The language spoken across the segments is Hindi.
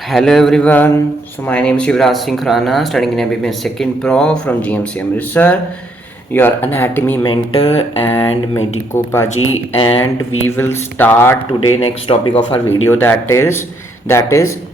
Hello everyone. So my name is Shivraj Singh Khurana, studying in MBBS Second Pro from GMC Amritsar. Your anatomy mentor and medico paji, and we will start today next topic of our video that is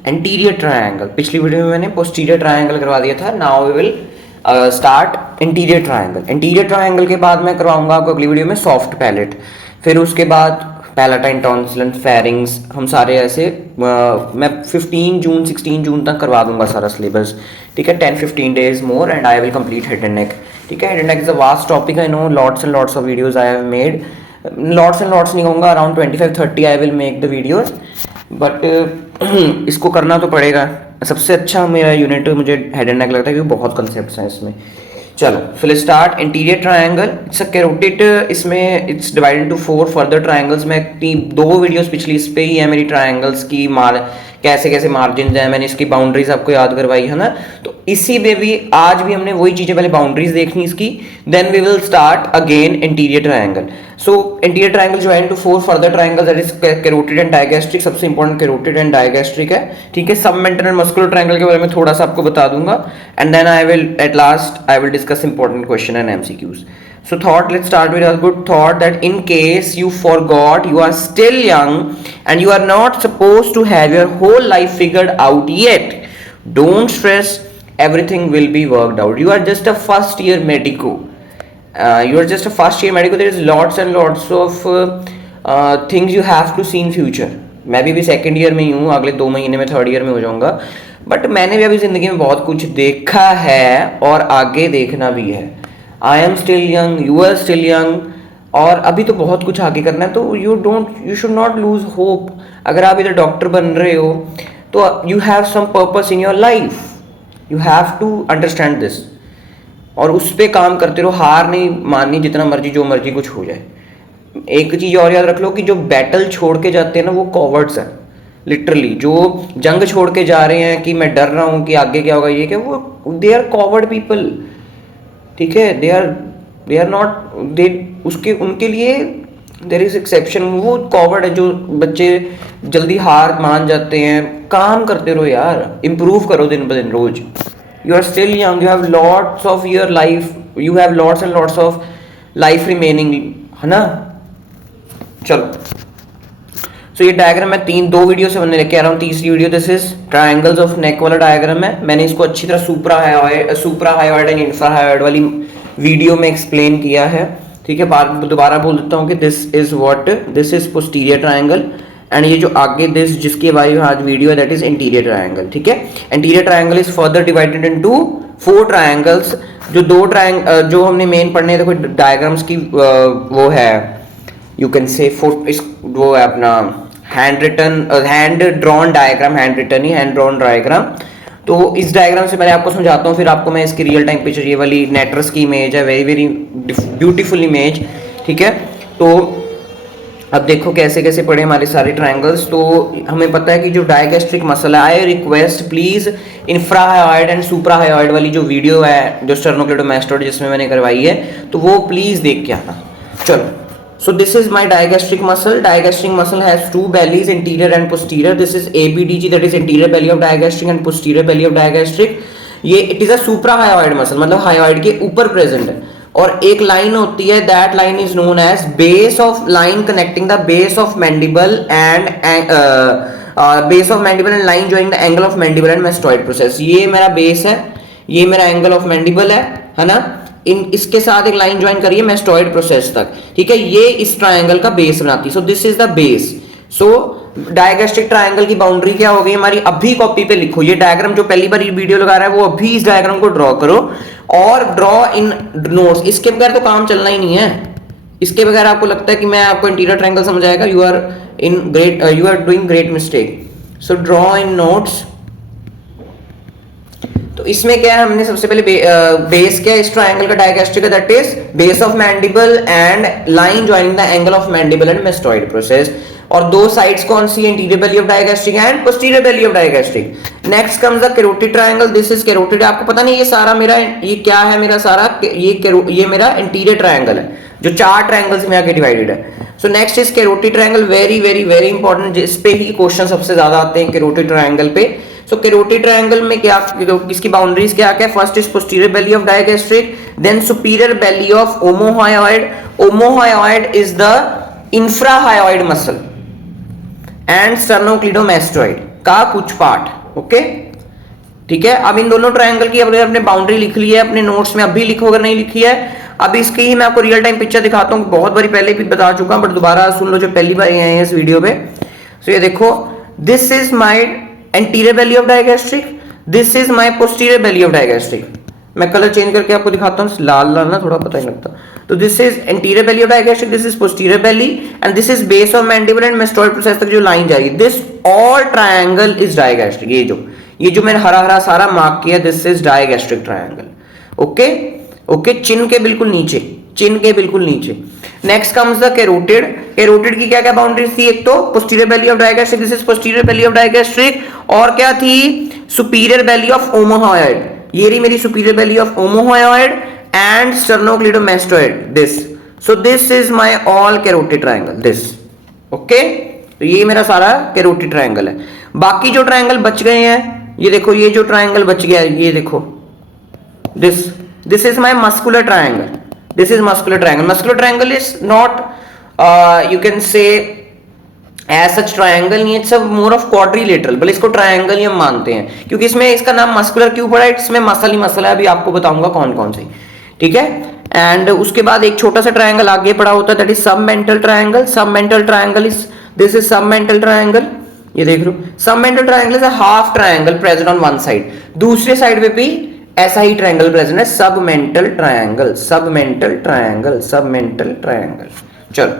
anterior triangle. पिछली वीडियो में मैंने posterior triangle करवा दिया था. Now we will start anterior triangle. Anterior triangle के बाद मैं करवाऊंगा आपको अगली वीडियो में soft palate. फिर उसके बाद पैलाटाइन टॉन्सिल फेरिंग्स हम सारे ऐसे मैं 15 जून 16 जून तक करवा दूंगा सारा सिलेबस. ठीक है, 10-15 days more and I will complete head and neck. ठीक है, head and neck is a vast topic. I know lots and lots of videos I have made. Lots and lots नहीं कहूँगा, around 25-30 I will make the videos. But इसको करना तो पड़ेगा. सबसे अच्छा मेरा यूनिट मुझे हेड एंड नेक लगता है क्योंकि बहुत कंसेप्ट हैं इसमें. चलो फिर start. Interior triangle it's a carotid. इसमें it's divided into 4 further triangles. मैं 2 वीडियोस पिछली इस पे ही है मेरी ट्रायंगल्स की कैसे कैसे मार्जिन हैं. मैंने इसकी बाउंड्रीज आपको याद करवाई है ना. तो इसी में भी आज भी हमने वही चीज़ें, पहले बाउंड्रीज देखनी इसकी, then we will start again interior triangle. So interior triangle join to 4 further triangle that is carotid and digastric. सबसे इंपॉर्टेंट कैरोटिड एंड डायगैस्ट्रिक है. ठीक है, सबमेंटल मस्कुलर ट्रायंगल के बारे में थोड़ा सा आपको बता दूंगा and then I will at last I will discuss important question and MCQs. So thought, let's start with a good thought that in case you forgot, you are still young and you are not supposed to have your whole life figured out yet. Don't stress, everything will be worked out. You are just a first year medico. You are just a first year medico. There is lots and lots of things you have to see in future. मैं भी सेकेंड ईयर में ही हूँ, अगले 2 महीने में थर्ड ईयर में हो जाऊँगा. बट मैंने भी अभी ज़िंदगी में बहुत कुछ देखा है और आगे देखना भी है. I am still young, you are still young, और अभी तो बहुत कुछ आगे करना है. तो you should not lose hope. अगर आप इधर डॉक्टर बन रहे हो तो you have some purpose in your life. You have to understand this और उस पर काम करते रहो. हार नहीं माननी, जितना मर्जी जो मर्जी कुछ हो जाए. एक चीज़ और याद रख लो कि जो बैटल छोड़ के जाते हैं ना वो कॉवर्ड्स हैं. लिटरली जो जंग छोड़ के जा रहे हैं कि मैं डर रहा हूँ कि आगे क्या होगा, ये क्या, वो दे आर कॉवर्ड पीपल. ठीक है, दे आर नॉट दे उसके उनके लिए देयर इज एक्सेप्शन. वो कॉवर्ड है जो बच्चे जल्दी हार मान जाते हैं. काम करते रहो यार, इम्प्रूव करो दिन ब दिन रोज. You are still young, you have lots of your life, you have lots and lots of life remaining, है ना. चलो सो ये डायग्राम मैं 2 वीडियो से बनने लेके आ रहा हूँ. तीसरी video this is triangles of neck वाला डायग्राम है. मैंने इसको अच्छी तरह सुप्रा हायोइड एंड इंफ्रा हायोइड वाली वीडियो में एक्सप्लेन किया है. ठीक है, दोबारा बोल देता हूँ कि this is posterior triangle and ये जो आगे दिस जिसके बारे में आज वीडियो है दैट इज इंटीरियर ट्रायंगल. ठीक है, interior triangle is further divided into 4 triangles. जो हमने मेन पढ़ने हैं, देखो डायग्राम्स की वो है, यू कैन से वो है अपना हैंड ड्रॉन डायग्राम. तो इस डायग्राम से मैंने आपको समझाता हूँ, फिर आपको मैं इसकी रियल टाइम पिक्चर, ये वाली नेटर्स की इमेज है, वेरी वेरी ब्यूटीफुल इमेज. ठीक है, तो अब देखो कैसे कैसे पढ़े हमारे सारे ट्रायंगल्स. तो हमें पता है कि जो डायगैस्ट्रिक मसल है, I request please infrahyoid and suprahyoid वाली जो वीडियो है, जो स्टर्नोक्लेडोमास्टोइड जिसमें मैंने करवाई है, तो वो प्लीज देख के आना. चलो, so this is my digastric muscle. Digastric muscle has 2 bellies, anterior and posterior. This is ABDG, that is anterior belly of digastric and posterior belly of digastric. ये it is a suprahyoid muscle, मतलब हायोइड के ऊपर प्रेजेंट है. और एक लाइन होती है, that line is known as base of line connecting the base of mandible and base of mandible and line joining the angle of mandible and mastoid process. ये मेरा बेस है, ये मेरा एंगल ऑफ मैंडिबल है ना. इसके साथ एक लाइन ज्वाइन करिए मेस्टोइड प्रोसेस तक. ठीक है, ये इस ट्रायंगल का बेस बनाती है. So this is the base. So digastric triangle की बाउंड्री क्या हो गई हमारी, अभी कॉपी पे लिखो. ये डायग्राम जो पहली बार वीडियो लगा रहा है वो अभी इस डायग्राम को ड्रॉ करो और ड्रॉ इन नोट्स. इसके बगैर तो काम चलना ही नहीं है. इसके बगैर आपको लगता है कि मैं आपको इंटीरियर ट्रायंगल समझ आएगा, you are doing great mistake. So draw in notes. तो इसमें क्या है, हमने सबसे पहले बेस क्या है इस ट्रायंगल का डायगैस्ट्रिक का, that is base of mandible and line joining the angle of mandible and mastoid process. और 2 साइड्स कौन सी है, interior Bailey of digastric and posterior belly of digastric. Next comes the carotid triangle. This is carotid. आपको पता नहीं ये सारा मेरा, ये क्या है मेरा सारा, ये मेरा इंटीरियर ट्रायंगल है जो 4 ट्रायंगल्स में आके डिवाइडेड है. So next is carotid triangle. Very very very important, जिस पे ही क्वेश्चन सबसे ज्यादा आते हैं कैरोटिड ट्रायंगल पे. सो कैरोटिड ट्रायंगल में क्या, इसकी बाउंड्रीज क्या क्या? First is posterior belly of digastric, then superior belly of omohyoid. Omohyoid is the infrahyoid muscle and sternocleidomastoid का कुछ पार्ट. ओके, ठीक है. अब इन दोनों ट्रायंगल की अपने बाउंड्री लिख ली है अपने नोट्स में, अभी लिखो अगर नहीं लिखी है. अब इसकी ही मैं आपको रियल टाइम पिक्चर दिखाता हूँ, बहुत बारी पहले भी बता चुका हूं, बट दोबारा सुन लो जो पहली बार आए हैं इस वीडियो पे. सो ये देखो, this is my anterior belly of digastric, this is my posterior belly of digastric. मैं कलर चेंज करके आपको दिखाता हूँ, लाल लाल ना थोड़ा पता नहीं लगता. तो this is anterior belly of digastric, this is posterior Bailey, and this is base of mandible and mastoid process तक जो लाइन जा रही है. This all triangle is digastric. ये जो मैंने हरा हरा सारा मार्क किया, this is digastric triangle. Okay okay, चिन्ह के बिल्कुल नीचे, चिन्ह के बिल्कुल नीचे. Next comes the carotid. Carotid की क्या क्या बाउंड्रीज थी? एक तो posterior belly of digastric, this is posterior belly of digastric, और क्या थी? Superior belly of omohyoid. ये रही मेरी superior belly of omohyoid and sternocleidomastoid. This, so this is my all carotid triangle. This okay, तो ये मेरा सारा कैरोटिड ट्रायंगल है. बाकी जो ट्रायंगल बच गए हैं, ये देखो, ये जो ट्रायंगल बच गया है, ये देखो, this is my muscular triangle. This is muscular triangle. Muscular triangle is not you can say as such triangle नहीं, इट्स मोर ऑफ क्वाड्रिलेटरल, बल्कि इसको ट्रायंगल ही हम मानते हैं, क्योंकि इसमें इसका नाम मस्कुलर क्यों पड़ा है? इसमें मसल ही मसल है, अभी आपको बताऊंगा कौन कौन से. ठीक है. एंड उसके बाद एक छोटा सा ट्रायंगल आगे पड़ा होता है, that is submental triangle. Submental triangle is, this is submental triangle. ये देख लो, submental triangle is a half triangle present on one side. दूसरे साइड पे भी ऐसा ही ट्रायंगल प्रेजेंट है, submental triangle. Submental triangle, submental triangle. चलो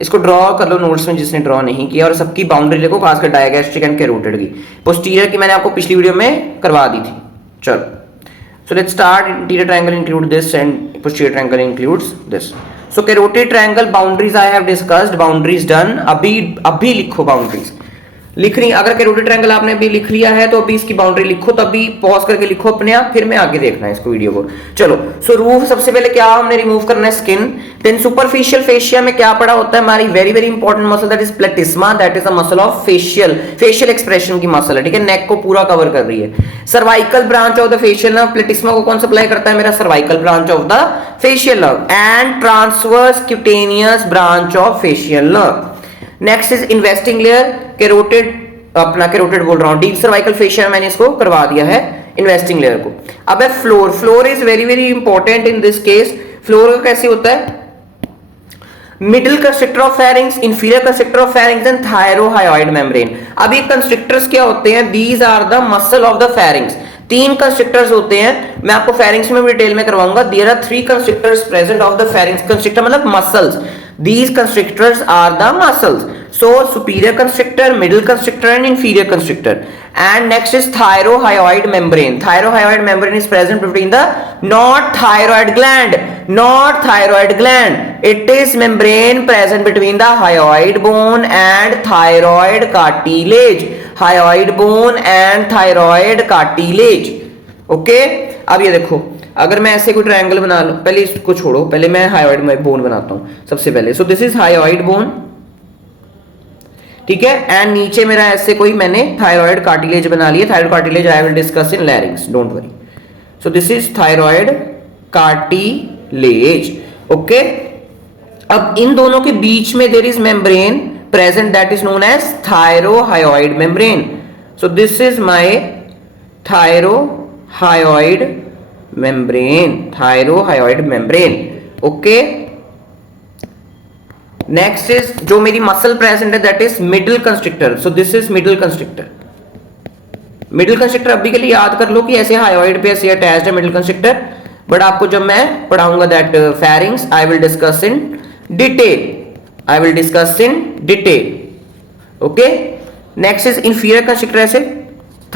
इसको ड्रॉ कर लो नोट्स में जिसने ड्रॉ नहीं किया, और सबकी बाउंड्री देखो, खासकर डायगैस्ट्रिक एंड कैरोटिड की. पोस्टीरियर की मैंने आपको पिछली वीडियो में करवा दी थी. चलो, so let's start. Interior triangle include this and posterior triangle includes this. So carotid triangle boundaries I have discussed. Boundaries done. अभी लिखो बाउंड्रीज. लिख रही, अगर कैरोटिड ट्रायंगल आपने अभी लिख लिया है तो अभी इसकी बाउंड्री लिखो, तो अभी पॉज करके लिखो अपने आप, फिर मैं आगे देखना है इसको वीडियो को. चलो, सो रूफ सबसे पहले क्या हमने रिमूव करना है? स्किन. देन सुपरफिशियल फेशिया में क्या पड़ा होता है? हमारी very very important muscle, that is platysma. That is a muscle of facial expression की मसल है. ठीक है, नेक को पूरा कवर कर रही है. Cervical branch of the facial nerve. Platysma को कौन सप्लाई करता है? मेरा cervical branch of the facial nerve. And transverse cutaneous branch of facial nerve. Next is investing layer. Carotid, अपना कैरोटिड बोल रहा हूं, डीप सर्वाइकल फेशिया मैंने इसको करवा दिया है इन्वेस्टिंग लेयर को. अब है floor. Floor is very very important in this case. Floor कैसे होता है? Middle constrictor of pharynx, inferior constrictor of pharynx and thyrohyoid membrane. अब ये कंस्ट्रिक्टर्स क्या होते हैं? These are the muscle of the pharynx. तीन कंस्ट्रिक्टर्स होते हैं, मैं आपको फेरिंग्स में भी डिटेल में करवाऊंगा. There are three constrictors present of the pharynx. Constrictor मतलब muscles. These constrictors are the muscles. So superior constrictor, middle constrictor and inferior constrictor. And next is thyrohyoid membrane. Thyrohyoid membrane is present between the not thyroid gland. Not thyroid gland. It is membrane present between the hyoid bone and thyroid cartilage. Hyoid bone and thyroid cartilage. Okay? अब ये देखो, अगर मैं ऐसे कोई ट्रायंगल बना लूं, पहले इसको छोड़ो, पहले मैं हायोइड बोन बनाता हूं सबसे पहले. सो दिस इज हायोइड बोन. ठीक है, एंड नीचे मेरा ऐसे कोई मैंने थायराइड कार्टिलेज बना लिया. Thyroid cartilage I will discuss in larynx, don't worry. So this is thyroid cartilage. Okay, अब इन दोनों के बीच में there is membrane present, that is known as thyrohyoid membrane. So this is my thyrohyoid membrane. Thyrohyoid membrane. Okay, next is जो मेरी मसल प्रेजेंट है, that is middle constrictor. So this is middle constrictor. Middle constrictor अभी के लिए याद कर लो कि ऐसे हायोइड पे ऐसे अटैच्ड है मिडिल कंस्ट्रिक्टर, बट आपको जब मैं पढ़ाऊंगा that pharynx I will discuss in detail. I will discuss in detail. Okay, next is inferior constrictor. ऐसे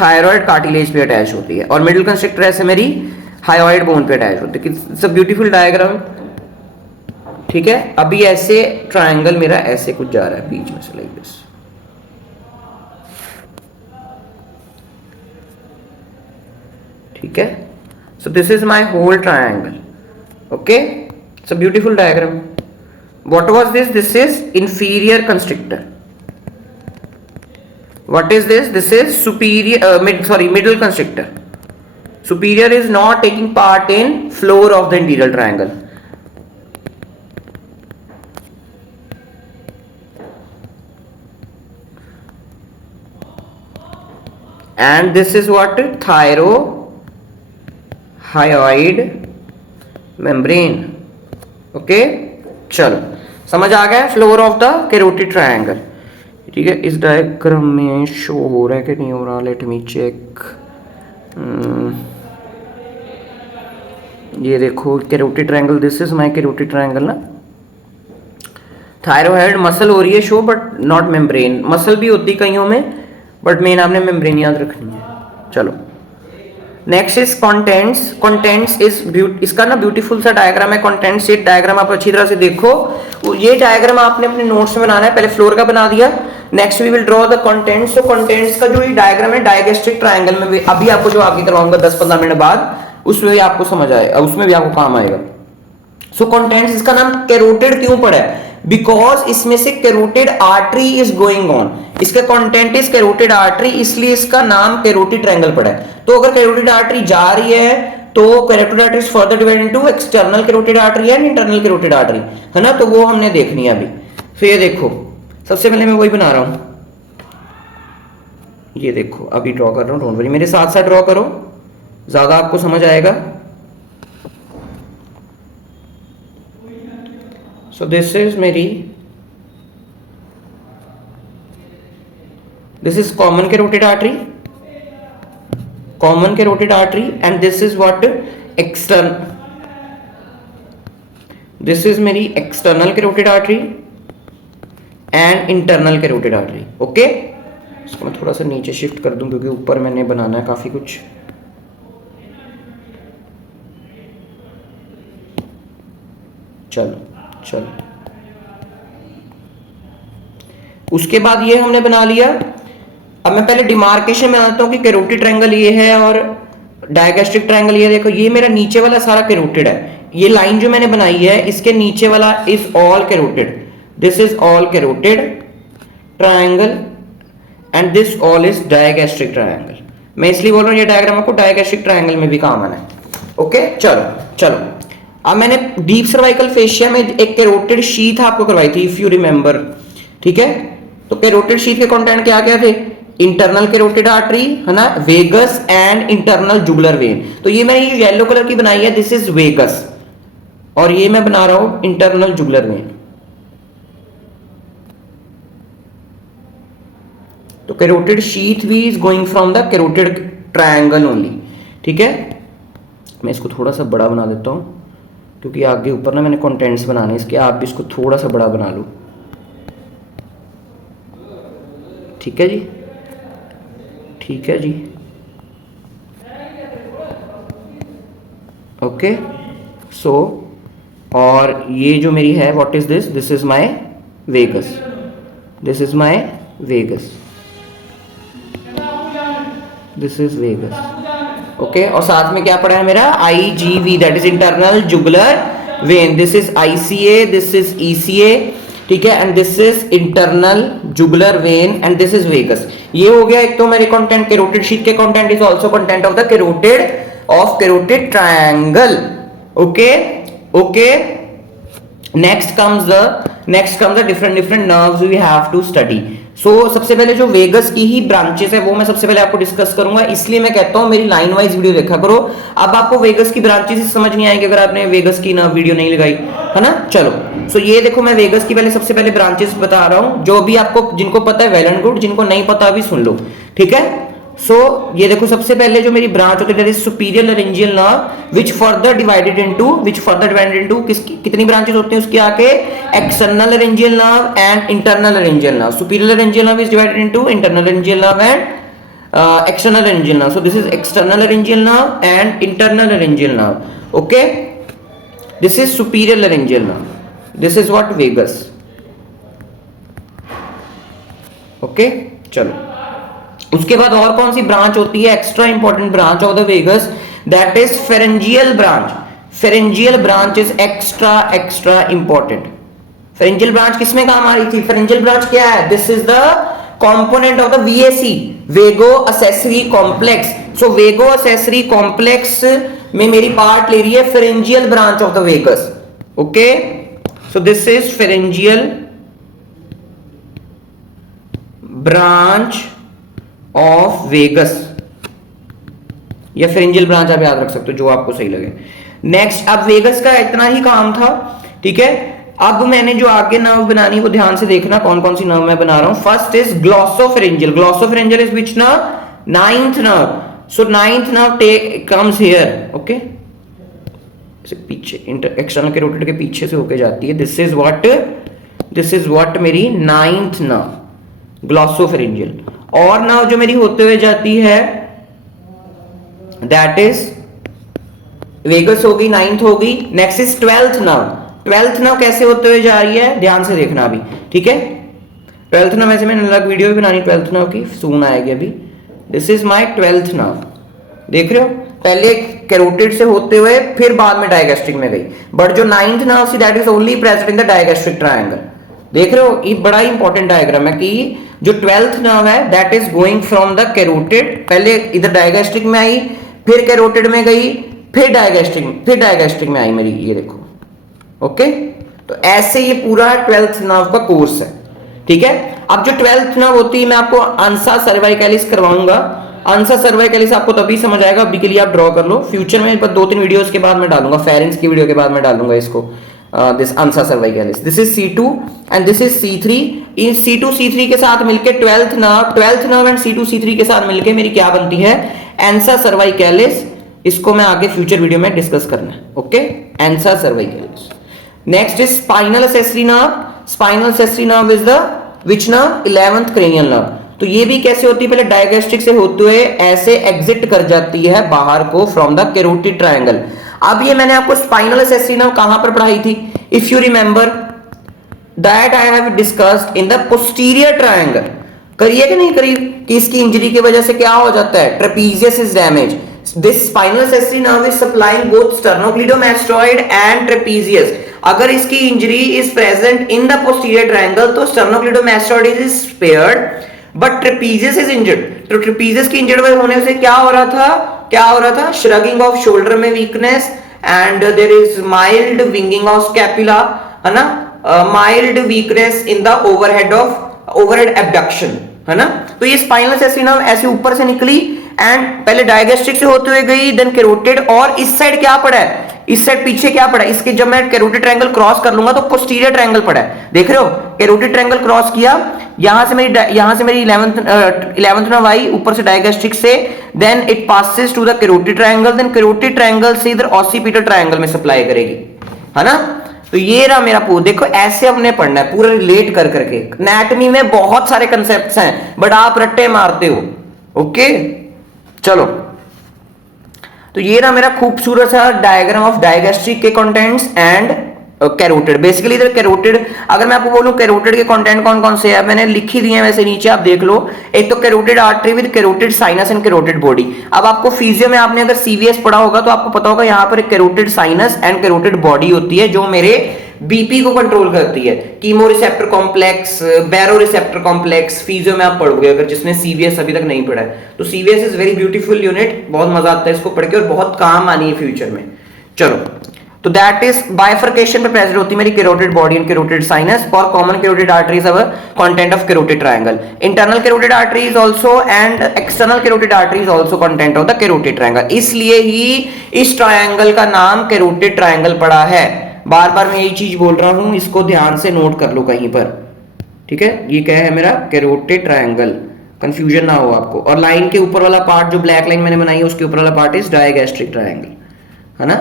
थायराइड कार्टिलेज पे अटैच होती है, और मिडिल कंस्ट्रिक्टर ऐसे मेरी हायोइड बोन पे अटैच होती है. It's a beautiful diagram. ठीक है, अभी ऐसे ट्रायंगल मेरा ऐसे कुछ जा रहा है बीच में से, लाइक दिस. ठीक है, so this is my whole triangle. Okay, it's a beautiful diagram. What was this? This is inferior constrictor. What is this? This is superior, middle constrictor. Superior is not taking part in floor of the interior triangle. And this is what? Thyroid membrane. Okay, चलो समझ आ गया floor of the carotid triangle. ठीक है, इस डायग्राम में शो हो रहा है कि नहीं हो रहा? Let me check. ये देखो carotid triangle, this is my carotid triangle ना. थायरॉइड मसल हो रही है show, but not membrane. Muscle भी होती कईयों में, बट मेन आपने मेम्ब्रेन याद रखनी है. चलो next is contents. Contents is इसका ना ब्यूटीफुल सा डायग्राम है. कंटेंट्स ये डायग्राम आप अच्छी तरह से देखो. ये डायग्राम आपने अपने नोट्स में बनाना है. पहले फ्लोर का बना दिया, next we will draw the contents. तो कंटेंट्स का जो ये डायग्राम है डायगेस्ट्रिक ट्रायंगल में भी अभी आपको जो आगे करवाऊंगा 10-15 मिनट बाद, उसमें भी आपको समझ आएगा, उसमें भी आपको काम आएगा. सो कंटेंट्स, इसका नाम कैरोटिड क्यों पड़ा है? बिकॉज इसमें से carotid artery is going on. इसका कंटेंट इज कैरोटिड आर्टरी, इसलिए इसका नाम कैरोटिड ट्रायंगल पड़ा है. तो अगर कैरोटिड आर्टरी जा रही है तो carotid artery is further divided into external carotid artery and internal carotid artery, है ना. तो वो हमने देखनी है अभी. फिर ये देखो, सबसे पहले मैं वही बना रहा हूं. ये देखो अभी ड्रॉ कर रहा हूं. डोंट वरी, मेरे साथ साथ ड्रॉ करो, ज्यादा आपको समझ आएगा. So this is common carotid artery, and this is what? This is मेरी external carotid artery and internal carotid artery. Okay? इसको मैं थोड़ा सा नीचे शिफ्ट कर दूं क्योंकि ऊपर मैंने बनाना है काफी कुछ. चलो उसके बाद ये हमने बना लिया. अब मैं पहले डिमार्केशन बनाता हूं कि कैरोटिड ट्रायंगल ये है और डायगेस्ट्रिक ट्रायंगल ये. देखो ये मेरा नीचे वाला सारा कैरोटिड है. ये लाइन जो मैंने बनाई है इसके नीचे वाला is all carotid. This is all carotid triangle and this all is digastric triangle. मैं इसलिए बोल रहा हूं ये डायग्राम आपको डायगेस्ट्रिक ट्रायंगल में भी काम आना है. ओके, चलो अब मैंने डीप सर्वाइकल फेशिया में एक कैरोटिड शीथ आपको करवाई थी, इफ यू रिमेंबर. ठीक है, तो कैरोटिड शीथ के कंटेंट क्या क्या थे? इंटरनल कैरोटिड आर्टरी, है ना, vagus and internal jugular vein. तो ये मैंने ये येलो कलर की बनाई है, दिस इज वेगस, और ये मैं बना रहा हूं इंटरनल जुगुलर वेन. तो कैरोटिड शीथ भी is going from the carotid triangle only. ठीक है, मैं इसको थोड़ा सा बड़ा बना देता हूं क्योंकि आगे ऊपर ना मैंने कंटेंट्स बनाने इसके. आप भी इसको थोड़ा सा बड़ा बना लो. ठीक है जी, ठीक है जी. ओके, सो और ये जो मेरी है, what is this? This is my vagus. This is my vagus. This is vagus. Okay, और साथ में क्या पड़ा है मेरा? IGV, that is internal jugular vein. This is ICA, this is ECA. ठीक है, and this is internal jugular vein and this is vagus. ये हो गया एक तो मेरे कंटेंट. कैरोटिड शीथ के content is also content of the carotid triangle. Okay, next comes the different nerves we have to study. So सबसे पहले जो वेगस की ही ब्रांचेस है वो मैं सबसे पहले आपको डिस्कस करूंगा. इसलिए मैं कहता हूं मेरी लाइन वाइज वीडियो देखा करो. अब आपको वेगस की ब्रांचेस समझ नहीं आएंगे अगर आपने वेगस की ना वीडियो नहीं लगाई, है ना. चलो, सो ये देखो मैं वेगस की पहले सबसे पहले ब्रांचेस बता रहा हूं. जो भी आपको जिनको पता है वेल एंड गुड, जिनको नहीं पता अभी सुन लो. ठीक है, सो ये देखो सबसे पहले जो मेरी ब्रांच होती है superior laryngeal nerve which further divided into कितनी ब्रांचेस होती हैं उसके आगे? External laryngeal nerve and internal laryngeal nerve. Superior laryngeal nerve is divided into internal laryngeal nerve and external laryngeal nerve. So this is external laryngeal nerve and internal laryngeal nerve. Okay, this is superior laryngeal nerve. This is what? Vagus. Okay, चलो उसके बाद और कौन सी ब्रांच होती है? Extra important branch of the vagus, that is pharyngeal branch. Pharyngeal branch is extra important. Pharyngeal branch किसमें काम आ रही थी? फेरेंजियल ब्रांच क्या है? This is the component of the VAC, vago accessory complex. So vago accessory complex में मेरी पार्ट ले रही है pharyngeal branch of the vagus. Okay, so this is pharyngeal branch of vagus, या pharyngeal branch आप याद रख सकते हो, जो आपको सही लगे. नेक्स्ट, अब वेगस का इतना ही काम था, ठीक है. अब मैंने जो आगे नर्व बनानी वो ध्यान से देखना कौन कौन सी नर्व मैं बना रहा हूं. First is glossopharyngeal. Glossopharyngeal is which nerve? Ninth nerve. So ninth nerve comes here. Okay, पीछे एक्सटर्नल कैरोटिड के पीछे से होके जाती है. दिस इज व्हाट मेरी नाइन्थ नर्व, ग्लॉसोफेरेंजियल. और नर्व जो मेरी होते हुए जाती है दैट इज वेगस हो गई, नाइन्थ हो गई. Next is twelfth nerve. Twelfth nerve कैसे होते हुए जा रही है, ध्यान से देखना अभी, ठीक है. ट्वेल्थ नर्व, वैसे मैंने अलग वीडियो भी बनानी ट्वेल्थ नर्व की, सून आएगी अभी. This is my twelfth nerve. देख रहे हो, पहले कैरोटिड से होते हुए फिर बाद में डायगैस्ट्रिक में गई. बट जो ninth nerve C that is only present in the digastric triangle. देख रहे हो, ये बड़ा इंपॉर्टेंट डायग्राम है कि जो ट्वेल्थ नर्व है that is going from the carotid, पहले इधर डायगैस्ट्रिक में आई, फिर कैरोटिड में गई, फिर डायगैस्ट्रिक में आई मेरी. ये देखो, ओके. तो ऐसे ये पूरा ट्वेल्थ नर्व का कोर्स है, ठीक है. अब जो ट्वेल्थ नर्व होती है मैं आपको अंसा सर्वाइकलिस करवाऊंगा. अंसा सर्वाइकलिस आपको तभी समझ आएगा, अभी के लिए आप ड्रॉ कर लो. फ्यूचर में 2-3 वीडियोस के बाद मैं डालूंगा, फेरेंस की वीडियो के बाद मैं डालूंगा इसको. This ansa cervicalis, this is C2 and this is C3. इन C2 C3 के साथ मिलके twelfth nerve and C2 C3 के साथ मिलके मेरी क्या बनती है, अंसा सर्वाइकलिस. इसको मैं आगे फ्यूचर वीडियो में डिस्कस करना है. Okay, ansa cervicalis. Next is spinal accessory nerve. Spinal accessory nerve is the which nerve? 11th cranial nerve. तो ये भी कैसे होती है, पहले डायगैस्ट्रिक से होते हुए ऐसे एग्जिट कर जाती है बाहर को फ्रॉम द कैरोटिड ट्रायंगल. अब ये मैंने आपको स्पाइनल एक्सेसरी नर्व कहां पर पढ़ाई थी? If you remember that I have discussed in the posterior triangle. करिए कि नहीं करिए कि इसकी इंजरी की वजह से क्या हो जाता है, trapezius is damage. This spinal accessory nerve is supplying both sternocleidomastoid and trapezius. अगर इसकी injury is present in the posterior triangle तो sternocleidomastoid is spared, but trapezius is injured. तो ट्रेपीजियस की इंजर्ड होने से क्या हो रहा था? श्रगिंग ऑफ शोल्डर में weakness and there is mild winging of scapula, है ना, mild weakness in the overhead abduction, है ना. तो ये स्पाइनल एक्सेसरी नर्व ऐसे ऊपर से निकली एंड पहले डायगैस्ट्रिक से होते हुए गई, देन कैरोटिड. और इस साइड क्या पड़ा है, इस साइड पीछे क्या पड़ा है, इसके जब मैं कैरोटिड ट्रायंगल क्रॉस कर लूंगा तो पोस्टीरियर ट्रायंगल पड़ा है. देख रहे हो, कैरोटिड ट्रायंगल क्रॉस किया, यहां से मेरी 11th नर्व आई ऊपर से डायगैस्ट्रिक से, then it passes to the carotid triangle, then carotid triangle से इधर ऑसिपिटल ट्रायंगल में सप्लाई करेगी, है ना. तो ये रहा मेरा पूरा. देखो ऐसे हमने पढ़ना है पूरा रिलेट कर करके. एनाटॉमी में बहुत सारे कंसेप्ट्स हैं बट आप रट्टे मारते हो. ओके, चलो. तो ये रहा मेरा खूबसूरत सा डायग्राम ऑफ डायगैस्ट्रिक के कंटेंट्स एंड कैरोटिड. बेसिकली इधर कैरोटिड, अगर मैं आपको बोलूं कैरोटिड के कंटेंट कौन कौन से है, मैंने लिखी दिए हैं वैसे नीचे आप देख लो. एक तो carotid artery with carotid sinus and carotid body. अब आपको फिजियो में आपने अगर CVS पढ़ा होगा तो आपको पता होगा यहाँ पर carotid sinus and carotid body होती है जो मेरे बीपी को कंट्रोल करती है. कीमो रिसेप्टर कॉम्प्लेक्स, बैरो रिसेप्टर कॉम्प्लेक्स फिजियो में आप पढ़ोगे अगर जिसने CVS अभी तक नहीं पढ़ा है. तो CVS is very beautiful unit, बहुत मजा आता है इसको पढ़ के और बहुत काम आनी है फ्यूचर में. चलो, तो दैट इज बाइफर्केशन पे प्रेजेंट होती है मेरी carotid body and carotid sinus. For common carotid arteries our content of carotid triangle. Internal carotid arteries also and external carotid arteries also content of the carotid triangle. इसलिए ही इस ट्रायंगल का नाम कैरोटिड ट्रायंगल पड़ा है. बार बार मैं यही चीज बोल रहा हूं, इसको ध्यान से नोट कर लो कहीं पर, ठीक है. ये क्या है मेरा कैरोटिड ट्रायंगल, कंफ्यूजन ना हो आपको. और लाइन के ऊपर वाला पार्ट जो ब्लैक लाइन मैंने बनाई है उसके ऊपर वाला पार्ट इज डायगैस्ट्रिक ट्रायंगल, है ना.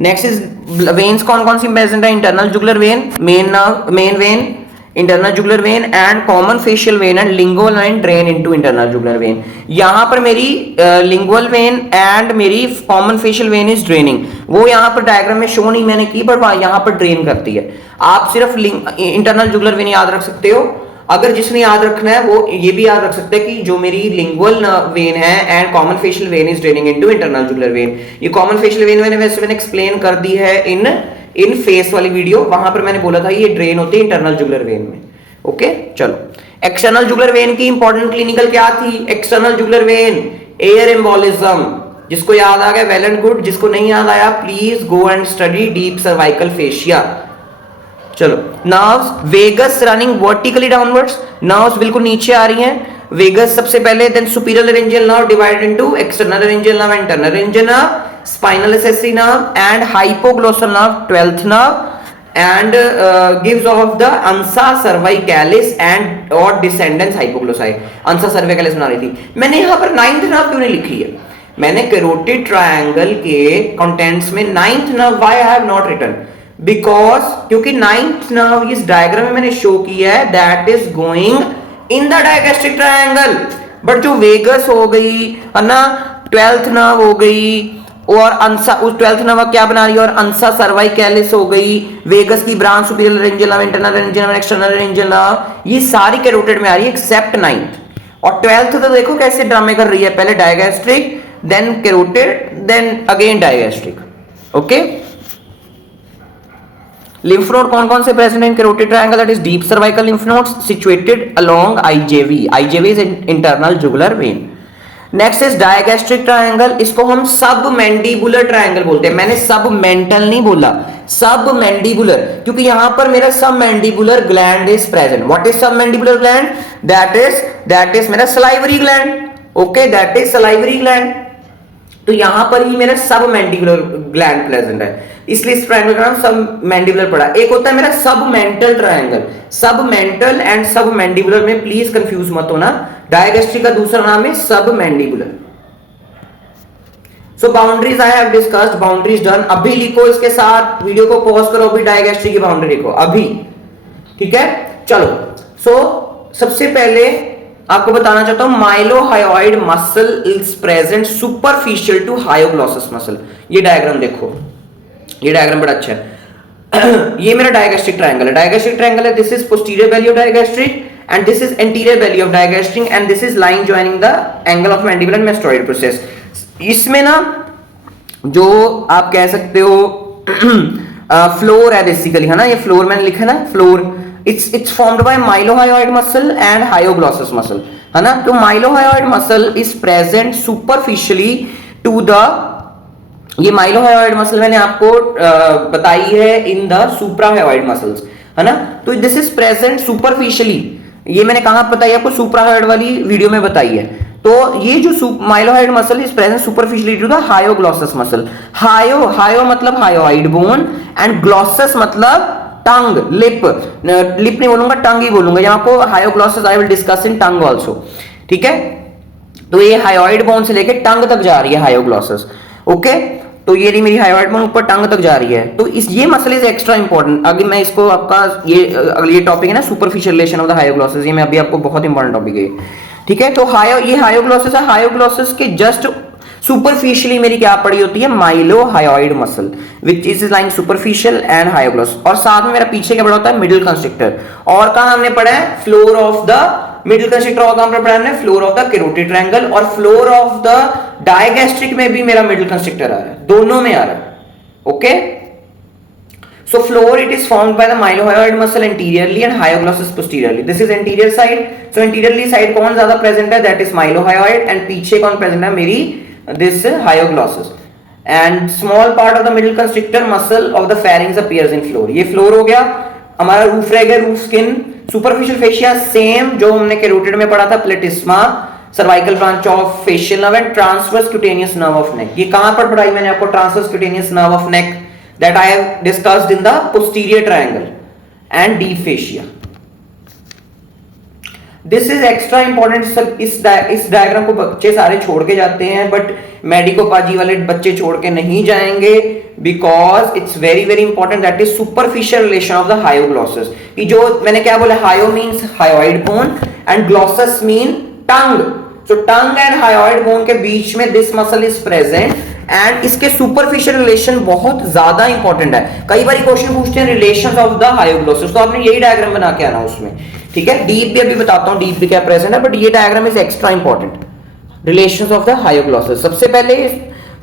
नेक्स्ट इज वेन्स कौन कौन सी प्रेजेंट है? Internal jugular when, main vein, internal jugular vein and common facial vein and lingual when drain into internal jugular when. यहां पर मेरी लिंगुअल वेन एंड मेरी common facial vein is draining. वो यहां पर डायग्राम में शो नहीं मैंने की बट यहां पर ड्रेन करती है. आप सिर्फ इंटरनल जुगुलर वेन याद रख सकते हो. अगर जिसने याद रखना है वो ये भी याद रख सकते हैं कि जो मेरी लिंगुअल वेन है and common facial vein is draining into internal jugular when. ये कॉमन फेशियल वेन मैंने वैसे मैंने एक्सप्लेन कर दी है इन फेस वाली वीडियो. वहां पर मैंने बोला था ये ड्रेन होती है इंटरनल जुगुलर वेन में. ओके चलो, एक्सटर्नल जुगुलर वेन की इंपॉर्टेंट क्लिनिकल क्या थी? External jugular vein air embolism, जिसको याद आ गया वेल एंड गुड, जिसको नहीं याद आया please go and study deep cervical fascia. चलो, nerves vagus running vertically downwards, nerves बिल्कुल नीचे आ रही हैं, वेगस सबसे पहले, then superior laryngeal nerve divided into external laryngeal nerve and internal laryngeal nerve, spinal accessory nerve and hypoglossal nerve, 12th nerve, and gives off the ansa cervicalis and or descendants hypoglossi। ansa cervicalis बना रही थी मैंने, यहाँ पर 9th nerve क्यों नहीं लिखी है? मैंने कैरोटिड ट्रायंगल के कंटेंट्स में 9th nerve why I have not written, because क्योंकि 9th nerve इस डायग्राम में मैंने शो किया है that is going in the digastric triangle, but जो वेगस हो गई है ना, 12th nerve हो गई और अंसा, उस 12th नर्व क्या बना रही है, और अंसा सर्वाइकैलिस हो गई, वेगस की branch superior laryngeal nerve, internal laryngeal nerve, external laryngeal nerve, ये सारी कैरोटिड में आ रही है एक्सेप्ट 9th। और 12th तो देखो कैसे ड्रामे कर रही है, पहले digastric then carotid then again digastric. Okay, lymph node कौन कौन से present in carotid triangle? That is deep cervical lymph nodes situated along IJV, IJV is internal jugular vein. Next is digastric triangle, इसको हम सब मैंडिबुलर ट्रायंगल बोलते हैं। मैंने सब मेंटल नहीं बोला, सब मैंडिबुलर, क्योंकि यहां पर मेरा सब mandibular gland is present. What is सब मैंडिबुलर ग्लैंड? दैट इज मेरा salivary gland. Okay, that is salivary gland. तो यहां पर ही मेरा सब मैंडिबुलर ग्लैंड प्रेजेंट है, इसलिए इस ट्रायंगल का नाम सब मैंडिबुलर पड़ा। एक होता है मेरा सब मेंटल ट्रायंगल, सब मेंटल एंड सब मैंडिबुलर में प्लीज कंफ्यूज मत होना, डायगेस्ट्रिक का दूसरा नाम है सब mandibular. So boundaries I have discussed, boundaries done. अभी लिखो इसके साथ, वीडियो को पॉज करो, अभी डायगेस्ट्रिक की बाउंड्री लिखो अभी, ठीक है। चलो, सो सबसे पहले आपको बताना चाहता हूं mylohyoid muscle is present superficial to hyoglossus muscle. ये डायग्राम देखो, ये डायग्राम बड़ा अच्छा है। ये मेरा डायगेस्ट्रिक ट्रायंगल है, डायगेस्ट्रिक ट्रायंगल है, this is posterior belly of digastric and this is anterior belly of digastric and this is line joining the angle of mandible and mastoid process। इसमें ना जो आप कह सकते हो फ्लोर है बेसिकली, है ना, ये फ्लोर मैंने लिखा ना, floor it's formed by mylohyoid muscle and hyoglossus muscle, है ना। तो mylohyoid muscle is present superficially to the, ये mylohyoid muscle मैंने आपको बताई है इन द suprahyoid muscles, है ना। तो दिस इज प्रेजेंट सुपरफिशियली, ये मैंने कहां बताई आपको, सुप्राहायोइड वाली वीडियो में बताई है। तो ये जो mylohyoid muscle is present superficially to the hyoglossus muscle. Hyo मतलब हायोइड बोन एंड ग्लॉसस मतलब टंग, लिप नहीं बोलूंगा, टंग ही बोलूंगा, यहाँ को hyoglossus I will discuss in tongue also, ठीक है। तो ये हायोइड बोन से लेके टंग तक जा रही है हायोग्लॉसस। ओके, तो ये मेरी हायोइड बोन ऊपर टंग तक जा रही है, तो इस ये मसल इज एक्स्ट्रा इंपॉर्टेंट। अगर मैं इसको आपका ये टॉपिक है ना superficial relation of the hyoglossus, ये मैं अभी आपको बहुत इंपॉर्टेंट टॉपिक है, ठीक है। तो ये हायोग्लॉसस है, हायोग्लॉसस के जस्ट सुपरफिशियली मेरी क्या पड़ी होती है, mylohyoid muscle which is lying superficial and hyoglossus, और साथ में मेरा पीछे क्या पड़ा होता है, मिडिल कंस्ट्रक्टर। और कहां हमने पढ़ा है, floor of the middle constructor, और कहां पर पढ़ा हमने, floor of the carotid triangle, और फ्लोर ऑफ द डायगेस्ट्रिक में भी मेरा मिडिल कंस्ट्रक्टर आ रहा है, दोनों में आ रहा है। Okay, so floor it is formed by the mylohyoid muscle anteriorly and hyoglossus posteriorly, this is anterior side, so anteriorly side कौन ज्यादा प्रेजेंट है, that is mylohyoid, and पीछे कौन प्रेजेंट है मेरी, this hyoglossus, and small part of the middle constrictor muscle of the pharynx appears in floor। ये floor हो गया, हमारा रूफ रह गया, roof skin, superficial fascia same जो हमने कैरोटिड में पढ़ा था, platysma, cervical branch of facial nerve and transverse cutaneous nerve of neck. ये कहां पर पढ़ाई मैंने आपको, transverse cutaneous nerve of neck that I have discussed in the posterior triangle and deep fascia। This is extra important। सब इस डायग्राम को बच्चे सारे छोड़ के जाते हैं, बट मेडिकोपाजी वाले बच्चे छोड़ के नहीं जाएंगे, because it's very very important, that is superficial relation of the hyoglossus. कि जो मैंने क्या बोला, hyo means hyoid bone and glossus mean tongue, so tongue and hyoid bone के बीच में this muscle is present, and इसके सुपरफिशियल रिलेशन बहुत ज्यादा इंपॉर्टेंट है। कई बार क्वेश्चन पूछते हैं रिलेशंस ऑफ द हायोग्लॉसस, तो आपने यही डायग्राम बना के आना उसमें, ठीक है। डीप भी अभी बताता हूं, डीप भी क्या प्रेजेंट है, बट ये diagram is extra important, relations of the hyoglossus. सबसे पहले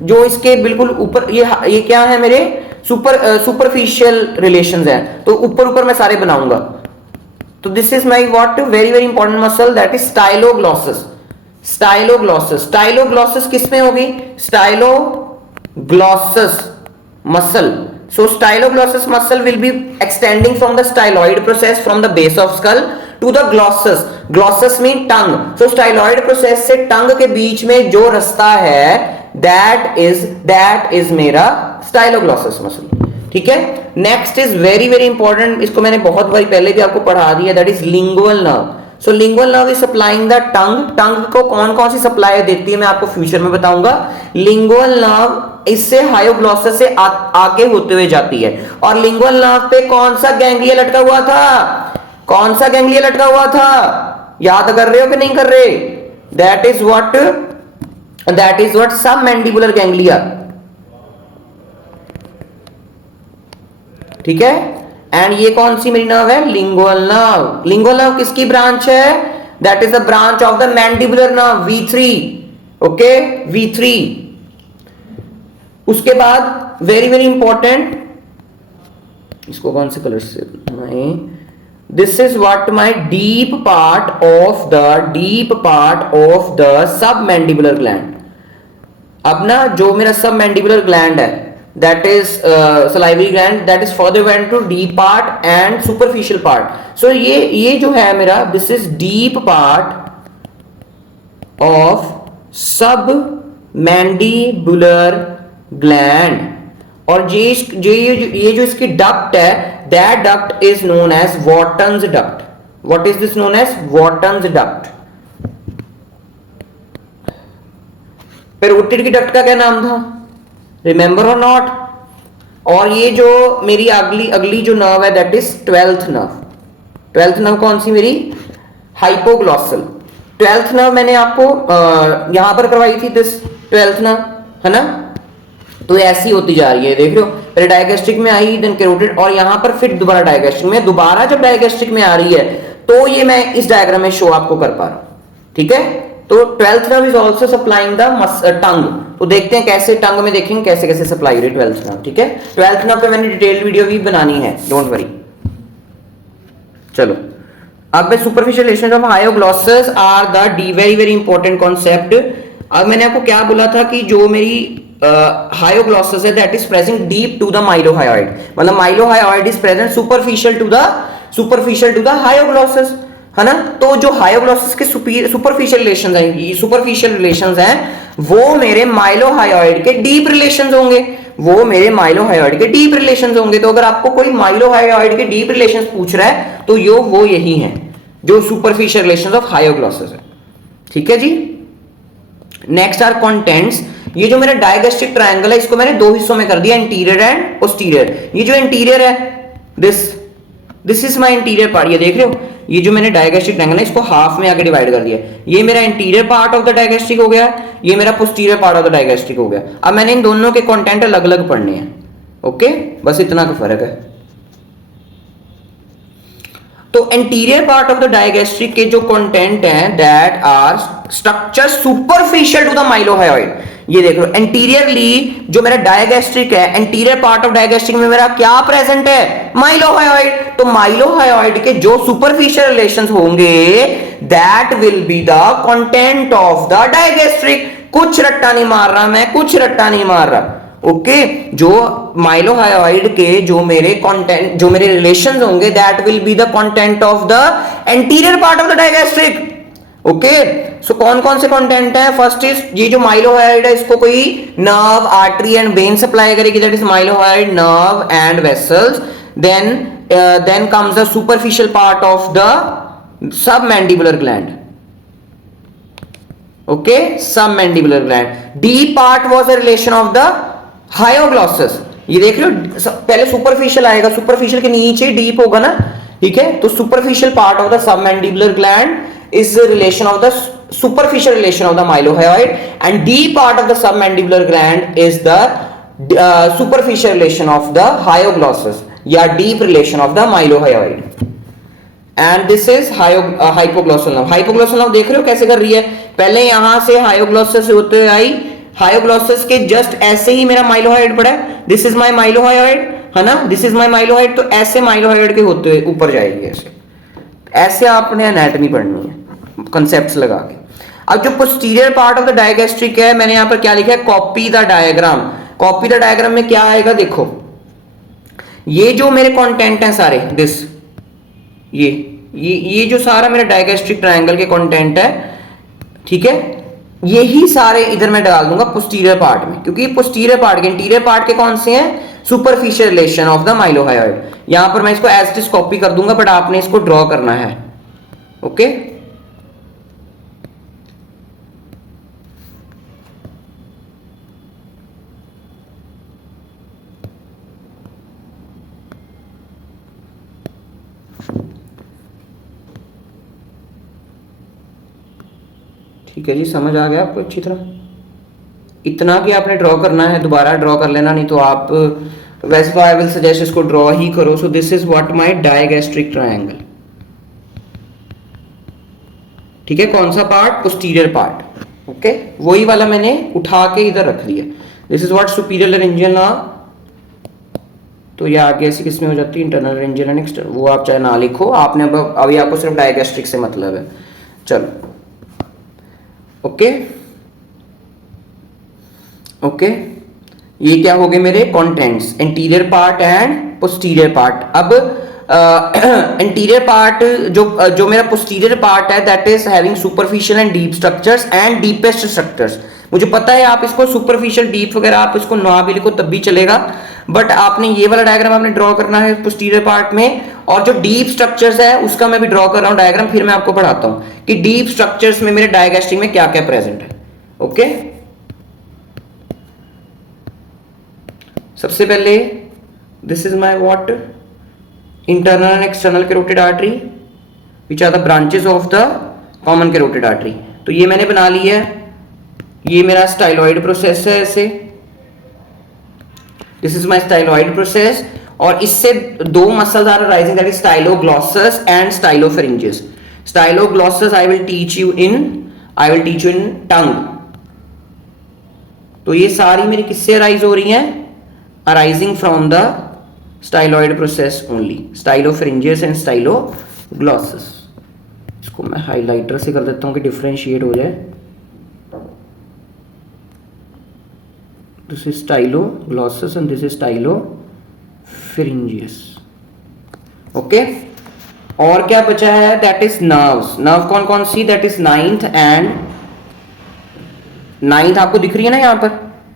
जो इसके बिल्कुल ऊपर, ये क्या है मेरे सुपरफिशियल रिलेशंस हैं, तो ऊपर ऊपर मैं सारे बनाऊंगा, तो this is my what very very important muscle that is styloglossus. Styloglossus, styloglossus किसमें होगी? Styloglossus muscle. So styloglossus muscle will be extending from the styloid process from the base of skull to the glossus. Glossus mean tongue. So styloid process से tongue के बीच में जो रास्ता है that is मेरा styloglossus muscle। ठीक है। Next is very very important, इसको मैंने बहुत बार पहले भी आपको पढ़ा दिया, that is lingual nerve. So lingual nerve is supplying the tongue. Tongue को कौन कौन सी सप्लाई देती है मैं आपको फ्यूचर में बताऊंगा। लिंगुअल नर्व इससे हायोग्लॉसस से आगे होते हुए जाती है। और लिंगुअल नर्व पे कौन सा गैंग्लिया लटका हुआ था? कौन सा गैंग्लिया लटका हुआ था? याद कर रहे हो कि नहीं कर रहे? दैट इज व्हाट सब मैंडिबुलर गैंग्लिया। ठीक है। एंड ये कौन सी मेरी नर्व है? Lingual nerve. लिंगुअल नर्व किसकी ब्रांच है? That is the branch of the mandibular nerve V3। Okay, V3। उसके बाद वेरी वेरी इंपॉर्टेंट, इसको कौन से कलर से, this is what my deep part of the sub mandibular gland. अब ना जो मेरा सब मैंडिबुलर ग्लैंड है that is salivary gland that is further went to deep part and superficial part. So ये जो है मेरा, this is deep part of submandibular gland। और ये जो इसकी duct है, that duct is known as Wharton's duct। What is this known as? Wharton's duct। Parotid की डक्ट का क्या नाम था? रिमेंबर और नॉट। और ये जो मेरी अगली जो नर्व है that is 12th nerve. 12th nerve कौन सी मेरी? हाइपोग्लॉसल। 12th नर्व मैंने आपको यहां पर करवाई थी, दिस 12th नर्व है ना। तो ऐसी होती जा रही है, देख रहे हो, पहले डायगेस्ट्रिक में आई, देन कैरोटिड, और यहां पर फिर दोबारा डायगेस्ट्रिक में। दोबारा जब डायगेस्ट्रिक में आ रही है तो ये मैं इस डायग्राम में शो आपको कर पा रहा हूं। ठीक है। तो 12th nerve is also supplying the टंग। तो देखते हैं कैसे टंग में, देखेंगे कैसे कैसे सप्लाई हो रही है 12th नर्व। ठीक है। 12th नर्व पे मैंने डिटेल्ड वीडियो भी बनानी है, डोंट वरी। चलो अब superficial relation of hyoglossus are the very very important concept. अब मैंने आपको क्या बोला था कि जो मेरी हायोग्लॉसस है that is present deep to the mylohyoid, मतलब mylohyoid is present superficial to the hyoglossus, है ना। तो जो हायोग्लॉसस के सुपरफिशियल रिलेशंस हैं वो मेरे माइलोहायोइड के डीप रिलेशंस होंगे। तो अगर आपको कोई माइलोहायोइड के डीप रिलेशंस पूछ रहा है तो वो यही हैं जो सुपरफिशियल रिलेशंस ऑफ हायोग्लॉसस है। ठीक है जी। Next are contents. ये जो मेरा डायगेस्ट्रिक ट्रायंगल है इसको मैंने दो हिस्सों में कर दिया, इंटीरियर एंड पोस्टीरियर। ये जो इंटीरियर है this is my interior part. ये देख रहे हो, ये जो मैंने डायगेस्ट्रिक ट्रायंगल है इसको हाफ में आके डिवाइड कर दिया। ये मेरा interior part of the digastric हो गया, ये मेरा posterior part of the digastric हो गया। अब मैंने इन दोनों के कंटेंट अलग अलग पढ़ने हैं। ओके, बस इतना का फर्क है। तो anterior part of the digastric के जो कंटेंट हैं that are structure superficial to the mylohyoid. ये देख लो, एंटीरियरली जो मेरा डायगेस्ट्रिक है, एंटीरियर पार्ट ऑफ डायगेस्ट्रिक में मेरा क्या प्रेजेंट है? माइलोहायोइड। तो माइलोहायोइड के जो सुपरफिशियल रिलेशंस होंगे that will be the content of the digastric. कुछ रट्टा नहीं मार रहा मैं, कुछ रट्टा नहीं मार रहा। ओके, जो माइलोहायोइड के जो मेरे कंटेंट, जो मेरे रिलेशंस होंगे that will be the content of the anterior part of the digastric. Okay, so कौन कौन से कंटेंट है? फर्स्ट इज ये जो माइलोहायोइड है इसको कोई nerve, artery and vein supply करेगी, that is mylohyoid nerve and vessels. Then comes the superficial part of the submandibular gland. Okay, submandibular gland. Deep part was a relation of the hyoglossus. ये देख लो, पहले सुपरफिशियल आएगा, सुपरफिशियल के नीचे डीप होगा ना। ठीक है, तो superficial part of the submandibular gland is the relation of the superficial relation of the mylohyoid, and deep part of the submandibular gland is the superficial relation of the hyoglossus या deep relation of the mylohyoid, and this is hypoglossal nerve। hypoglossal nerve देख रहे हो कैसे कर रही है? पहले यहां से हायोग्लॉसस होते आई, हायोग्लॉसस के जस्ट ऐसे ही मेरा माइलोहायोइड पड़ा है, दिस इज माय माइलोहायोइड, है ना, दिस इज माय माइलोहायोइड। तो ऐसे माइलोहायोइड के होते हुए ऊपर जाएगी ऐसे, ऐसे आपने एनाटॉमी पढ़नी है कंसेप्ट्स लगा के। अब जो posterior part of the digastric है, मैंने यहां पर क्या लिखा है, copy the diagram. Copy the diagram में क्या आएगा, देखो ये जो मेरे कंटेंट हैं सारे, दिस ये जो सारा मेरा डायगैस्ट्रिक ट्रायंगल के कंटेंट है, ठीक है, यही सारे इधर मैं डाल दूंगा पोस्टीरियर पार्ट में, क्योंकि पोस्टीरियर पार्ट के इंटीरियर पार्ट के कौन से हैं, सुपरफिशियल रिलेशन ऑफ द माइलोहायोइड। यहां पर मैं इसको एज इट इज कॉपी कर दूंगा, बट आपने इसको ड्रॉ करना है। ओके, ठीक है जी, समझ आ गया आपको अच्छी तरह? इतना कि आपने ड्रॉ करना है, दोबारा ड्रॉ कर लेना, नहीं तो आप वैसे तो आई विल सजेस्ट इसको ड्रॉ ही करो। सो this is what my digastric triangle, ठीक है। कौन सा पार्ट, पोस्टीरियर पार्ट, ओके, वही वाला मैंने उठा के इधर रख लिया। दिस इज व्हाट सुपीरियर लारिंजियल ना, तो ये आगे ऐसी किस में हो जाती है, इंटरनल लारिंजियल एंड एक्सटर्नल, वो आप चाहे ना लिखो, आपने अभी आपको सिर्फ डायगैस्ट्रिक से मतलब है। चलो, ओके ओके, ये क्या हो गए मेरे contents, interior part and posterior part. अब इंटीरियर पार्ट जो मेरा पोस्टीरियर पार्ट है, that is having superficial and deep structures and deepest structures. मुझे पता है आप इसको सुपरफिशियल डीप वगैरह आप इसको ना भी लिखो तब भी चलेगा, बट आपने ये वाला डायग्राम आपने ड्रॉ करना है पोस्टीरियर पार्ट में, और जो डीप स्ट्रक्चर्स है उसका मैं भी ड्रॉ कर रहा हूं डायग्राम, फिर मैं आपको पढ़ाता हूं कि डीप स्ट्रक्चर्स में मेरे डायगैस्ट्रिक में क्या क्या प्रेजेंट है। ओके, सबसे पहले this is my what, internal and external carotid artery which are the branches of the common carotid artery. तो ये मैंने बना ली है, ये मेरा स्टाइलॉइड प्रोसेस है ऐसे, this is my styloid process, और इससे दो muscles are arising, that is styloglossus and stylopharyngeus. Styloglossus I will teach you in tongue. तो ये सारी मेरी किससे अराइज हो रही हैं, arising from the styloid process only, stylopharyngeus and styloglossus. इसको मैं हाइलाइटर से कर देता हूं कि डिफरेंशिएट हो जाए। This is styloglossus and this is stylopharyngeus. Okay, और क्या बचा है, दैट इज नर्व्स। नर्व कौन कौन सी, that is ninth and ninth, आपको दिख रही है ना यहाँ पर,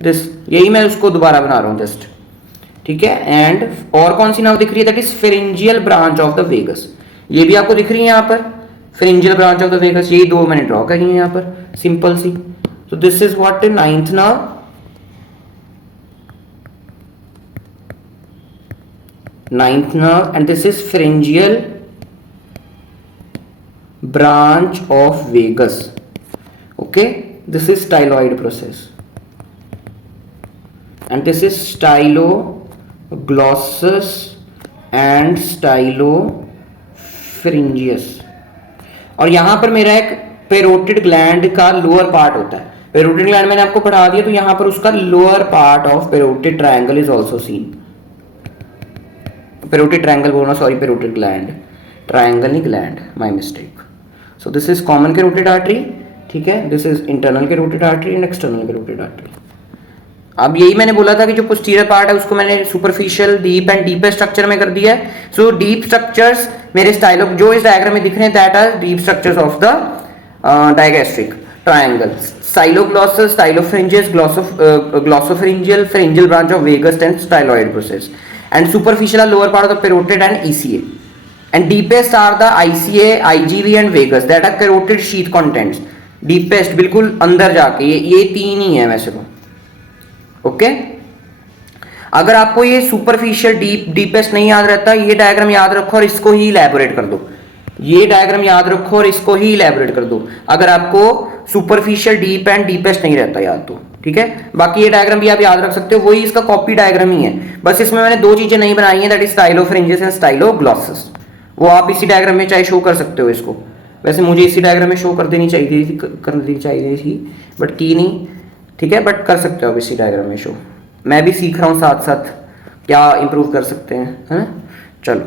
दिस, यही मैं उसको दोबारा बना रहा हूँ जस्ट, ठीक है। एंड और कौन सी नर्व दिख रही है, that is pharyngeal branch of the vagus, ये भी आपको दिख रही है यहाँ पर, pharyngeal branch of the vagus. यही दो मैंने ड्रॉ करी है यहाँ पर, सिंपल सी। तो this is what, ninth nerve, and this is pharyngeal branch of vagus. Okay, this is styloid process and this is styloglossus and stylopharyngeus। और यहां पर मेरा एक पेरोटिड ग्लैंड का लोअर पार्ट होता है, पेरोटिड ग्लैंड मैंने आपको पढ़ा दिया, तो यहां पर उसका lower part of parotid triangle is also seen. Parotid triangle बोलना, सॉरी, पेरोटिड ग्लैंड, ट्रायंगल नहीं gland, my mistake. So this is common carotid artery, ठीक है, this is internal carotid artery and external carotid artery. अब यही मैंने बोला था कि जो पोस्टीरियर पार्ट है उसको मैंने superficial, deep and deepest structure में कर दिया है। सो डीप स्ट्रक्चर्स मेरे स्टाइलो जो इस डायग्राम में दिख रहे हैं, that are deep structures of the digastric triangle, styloglossus, stylopharyngeus, glossopharyngeal, pharyngeal branch of vagus and styloid process, and superficial are lower part of the parotid and ECA, and deepest are the ICA, IGV and vagus, that are carotid sheath contents। deepest बिल्कुल अंदर जाके, ये तीन ही है वैसे तो। ओके, अगर आपको ये सुपरफिशियल, डीपेस्ट नहीं याद रहता, ये डायग्राम याद रखो और इसको ही इलैबोरेट कर दो, ये डायग्राम याद रखो और इसको ही इलैबोरेट कर दो, अगर आपको सुपरफिशियल, डीप एंड डीपेस्ट नहीं रहता याद तो, ठीक है। बाकी ये डायग्राम भी आप याद रख सकते हो, वही इसका कॉपी डायग्राम ही है, बस इसमें मैंने दो चीजें नहीं बनाई हैं, दैट इज स्टाइलोफेरिंजियस एंड स्टाइलोग्लॉसस। वो आप इसी डायग्राम में चाहे शो कर सकते हो इसको, वैसे मुझे इसी डायग्राम में शो कर देनी चाहिए थी बट की नहीं, ठीक है, बट कर सकते हो आप इसी डायग्राम में शो। मैं भी सीख रहा हूँ साथ साथ क्या इंप्रूव कर सकते हैं, है ना। चलो,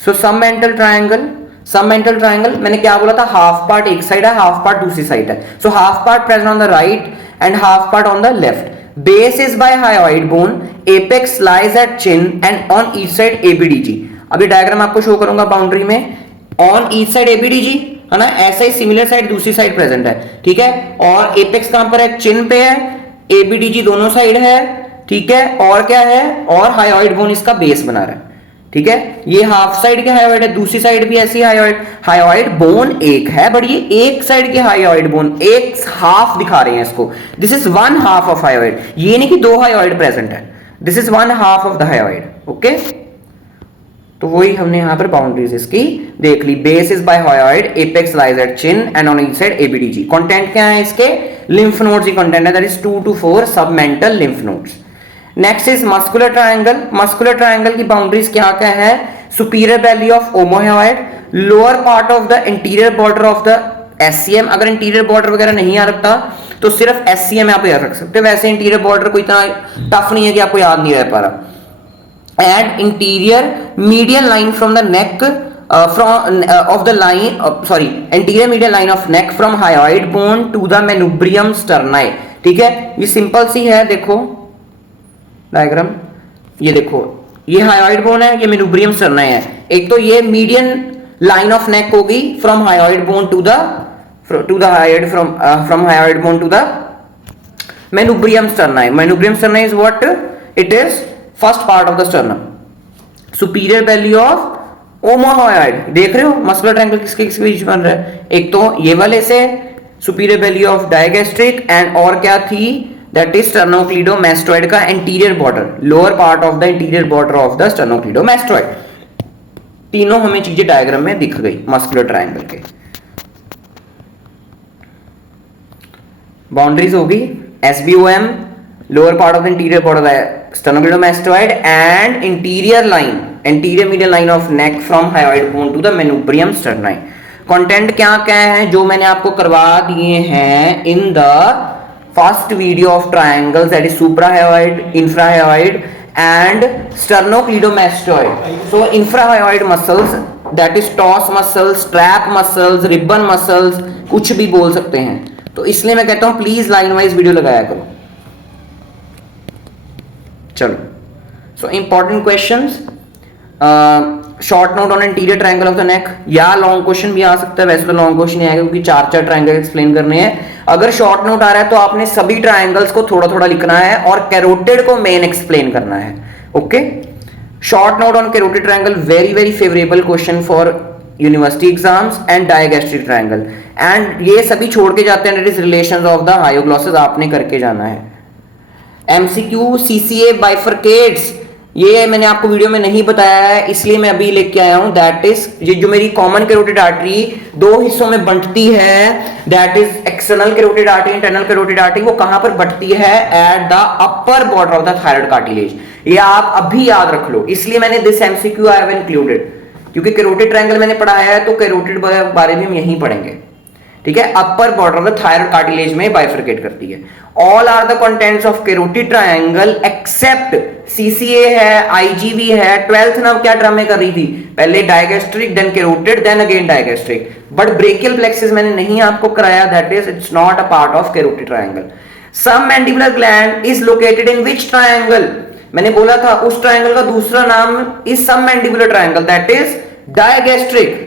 सो सब मेंटल ट्रायंगल सबमेंटल ट्राइंगल मैंने क्या बोला था, हाफ पार्ट एक साइड है, हाफ पार्ट दूसरी साइड है. So half part present on the right and half part on the left. Base is by hyoid bone, apex lies at chin and on each side ABDG. अभी डायग्राम आपको शो करूंगा बाउंड्री में. ऑन ईच साइड एबीडीजी है ना, ऐसा ही सिमिलर साइड दूसरी साइड प्रेजेंट है. ठीक है, और एपेक्स कहां पर है, चिन पे है, एबीडीजी दोनों साइड है. ठीक है, और क्या है, और हायोइड बोन इसका बेस बना रहा है. ठीक है, ये हाफ साइड के हायोइड है, दूसरी साइड भी ऐसी हायोइड. हायोइड बोन एक है बट ये एक साइड के हायोइड बोन, एक हाफ दिखा रहे हैं इसको. This is one half of hyoid, ये नहीं कि दो हायोइड प्रेजेंट है. This is one half of the hyoid. Okay, तो वही हमने यहां पर बाउंड्रीज इसकी देख ली. Base is by hyoid, apex lies at chin and on each side ABDG. Content क्या है इसके, लिम्फ नोड्स ही कंटेंट है, that is 2 to 4 submental lymph nodes. Next is muscular triangle. Muscular triangle की बाउंड्रीज क्या क्या है, superior belly of omohyoid, lower part of the interior border of the SCM. अगर इंटीरियर बॉर्डर वगैरह नहीं याद रखता तो सिर्फ एससीएम आप याद रख सकते हो, वैसे इंटीरियर बॉर्डर कोई इतना टफ नहीं है कि आपको याद नहीं रह पा रहा. And interior medial line from the neck of the line sorry anterior medial line of neck from hyoid bone to the manubrium sterni. ठीक है, ये सिंपल सी है, देखो डायग्राम, ये देखो ये हायोइड बोन है, ये मेनुब्रियम स्टर्नाई है. एक तो ये मीडियन लाइन ऑफ नेक होगी from hyoid bone to the hyoid from hyoid bone to the manubrium sterni. Manubrium sterni is what, it is first part of the sternum. Superior belly of omohyoid, देख रहे हो मस्कुलर ट्रायंगल किसके किसके बीच बन रहा है, एक तो ये वाले से superior belly of digastric and और क्या थी, दैट इज स्टर्नोक्लीडोमास्टोइड का interior border, lower part of the interior border of the sternocleidomastoid. तीनों हमें चीजें डायग्राम में दिख गई मस्कुलर ट्रायंगल के. बाउंड्रीज होगी SBOM, lower part of the interior border sternocleidomastoid and interior medial line of neck from hyoid bone to the manubrium sterni. Content क्या क्या है जो मैंने आपको करवा दिए हैं in the first video of triangles, that is suprahyoid, infrahyoid and sternocleidomastoid. So infrahyoid muscles that is toss muscles, strap muscles, ribbon muscles, कुछ भी बोल सकते हैं. तो इसलिए मैं कहता हूं प्लीज लाइन वाइज वीडियो लगाया करो. चलो, so important questions, short note on interior triangle of the neck, या लॉन्ग क्वेश्चन भी आ सकता है. वैसे तो लॉन्ग क्वेश्चन ही आएगा क्योंकि चार ट्रायंगल एक्सप्लेन करने हैं. अगर शॉर्ट नोट आ रहा है तो आपने सभी ट्रायंगल्स को थोड़ा थोड़ा लिखना है और कैरोटिड को मेन एक्सप्लेन करना है. Okay, short note on carotid triangle, very very favourable question for university exams and digastric triangle. And ये सभी छोड़ के जाते हैं, it is relations of the hyoglossus, आपने करके जाना है. एमसीक्यू सीसीए बाइफरकेट्स, ये मैंने आपको वीडियो में नहीं बताया है इसलिए मैं अभी लेके आया हूं. दैट इज ये जो मेरी कॉमन कैरोटिड आर्टरी दो हिस्सों में बंटती है, that is external carotid artery, internal carotid artery. वो कहां पर बंटती है, at the upper border of the thyroid cartilage. ये आप अभी याद रख लो, इसलिए मैंने this MCQ I have included, क्योंकि कैरोटिड ट्रायंगल मैंने पढ़ाया है तो कैरोटिड बारे में हम यहीं पढ़ेंगे. ठीक है, upper border of the thyroid cartilage में बाइफरकेट करती है. All are the contents of carotid triangle except CCA है, आईजीवी है. 12th नर्व क्या ड्रामे कर रही थी, पहले digastric then carotid then again digastric, but brachial plexus मैंने नहीं आपको कराया, that is it's not a part of carotid triangle. Submandibular gland is located in which triangle, मैंने बोला था उस ट्रायंगल का दूसरा नाम is submandibular triangle, that is digastric.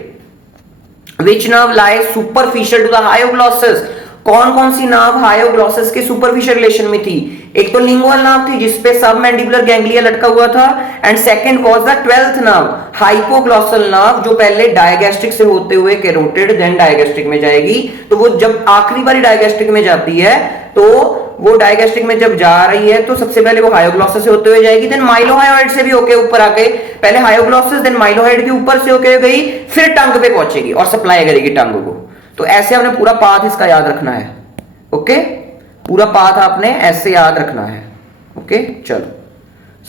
Which nerve lies superficial to the hyoglossus? कौन कौन सी नर्व हायोग्लॉसस के सुपरफिशियल रिलेशन में थी, एक तो लिंगुअल नर्व थी जिसपे सबमैंडिबुलर गैंग्लिया लटका हुआ था, and second was the 12th nerve hypoglossal nerve जो पहले डायगैस्ट्रिक से होते हुए कैरोटिड देन डायगैस्ट्रिक में जाएगी. तो वो जब आखिरी बारी डायगैस्ट्रिक में जाती है तो वो डायगैस्ट्रिक में जब जा रही है तो सबसे पहले वो हायोग्लॉसस से होते हुए जाएगी, देन माइलोहायोइड से भी होके ऊपर आके, पहले हायोग्लॉसस देन माइलोहायोइड के ऊपर से होके गई, फिर टंग पे पहुंचेगी और सप्लाई करेगी टंग को. तो ऐसे आपने पूरा पाथ इसका याद रखना है. ओके, पूरा पाथ आपने ऐसे याद रखना है. ओके, चलो,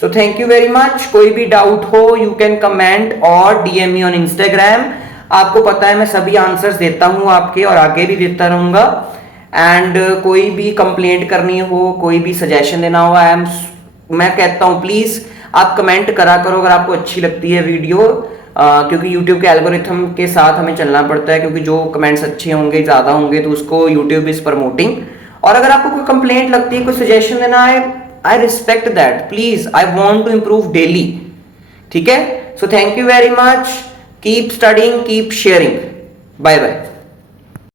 सो थैंक यू वेरी मच. कोई भी डाउट हो यू कैन कमेंट और डीएम मी ऑन इंस्टाग्राम. आपको पता है मैं सभी आंसर्स देता हूं आपके और आगे भी देता रहूंगा. एंड कोई भी कंप्लेंट करनी हो, कोई भी सजेशन देना हो, मैं कहता हूं प्लीज आप कमेंट करा करो अगर आपको अच्छी लगती है वीडियो. क्योंकि YouTube के एल्गोरिथम के साथ हमें चलना पड़ता है, क्योंकि जो कमेंट्स अच्छे होंगे, ज़्यादा होंगे, तो उसको YouTube इज प्रमोटिंग। और अगर आपको कोई कंप्लेंट लगती है, कोई सजेशन देना है, I respect that, please, I want to improve daily. ठीक है, so thank you very much, keep studying, keep sharing, bye bye.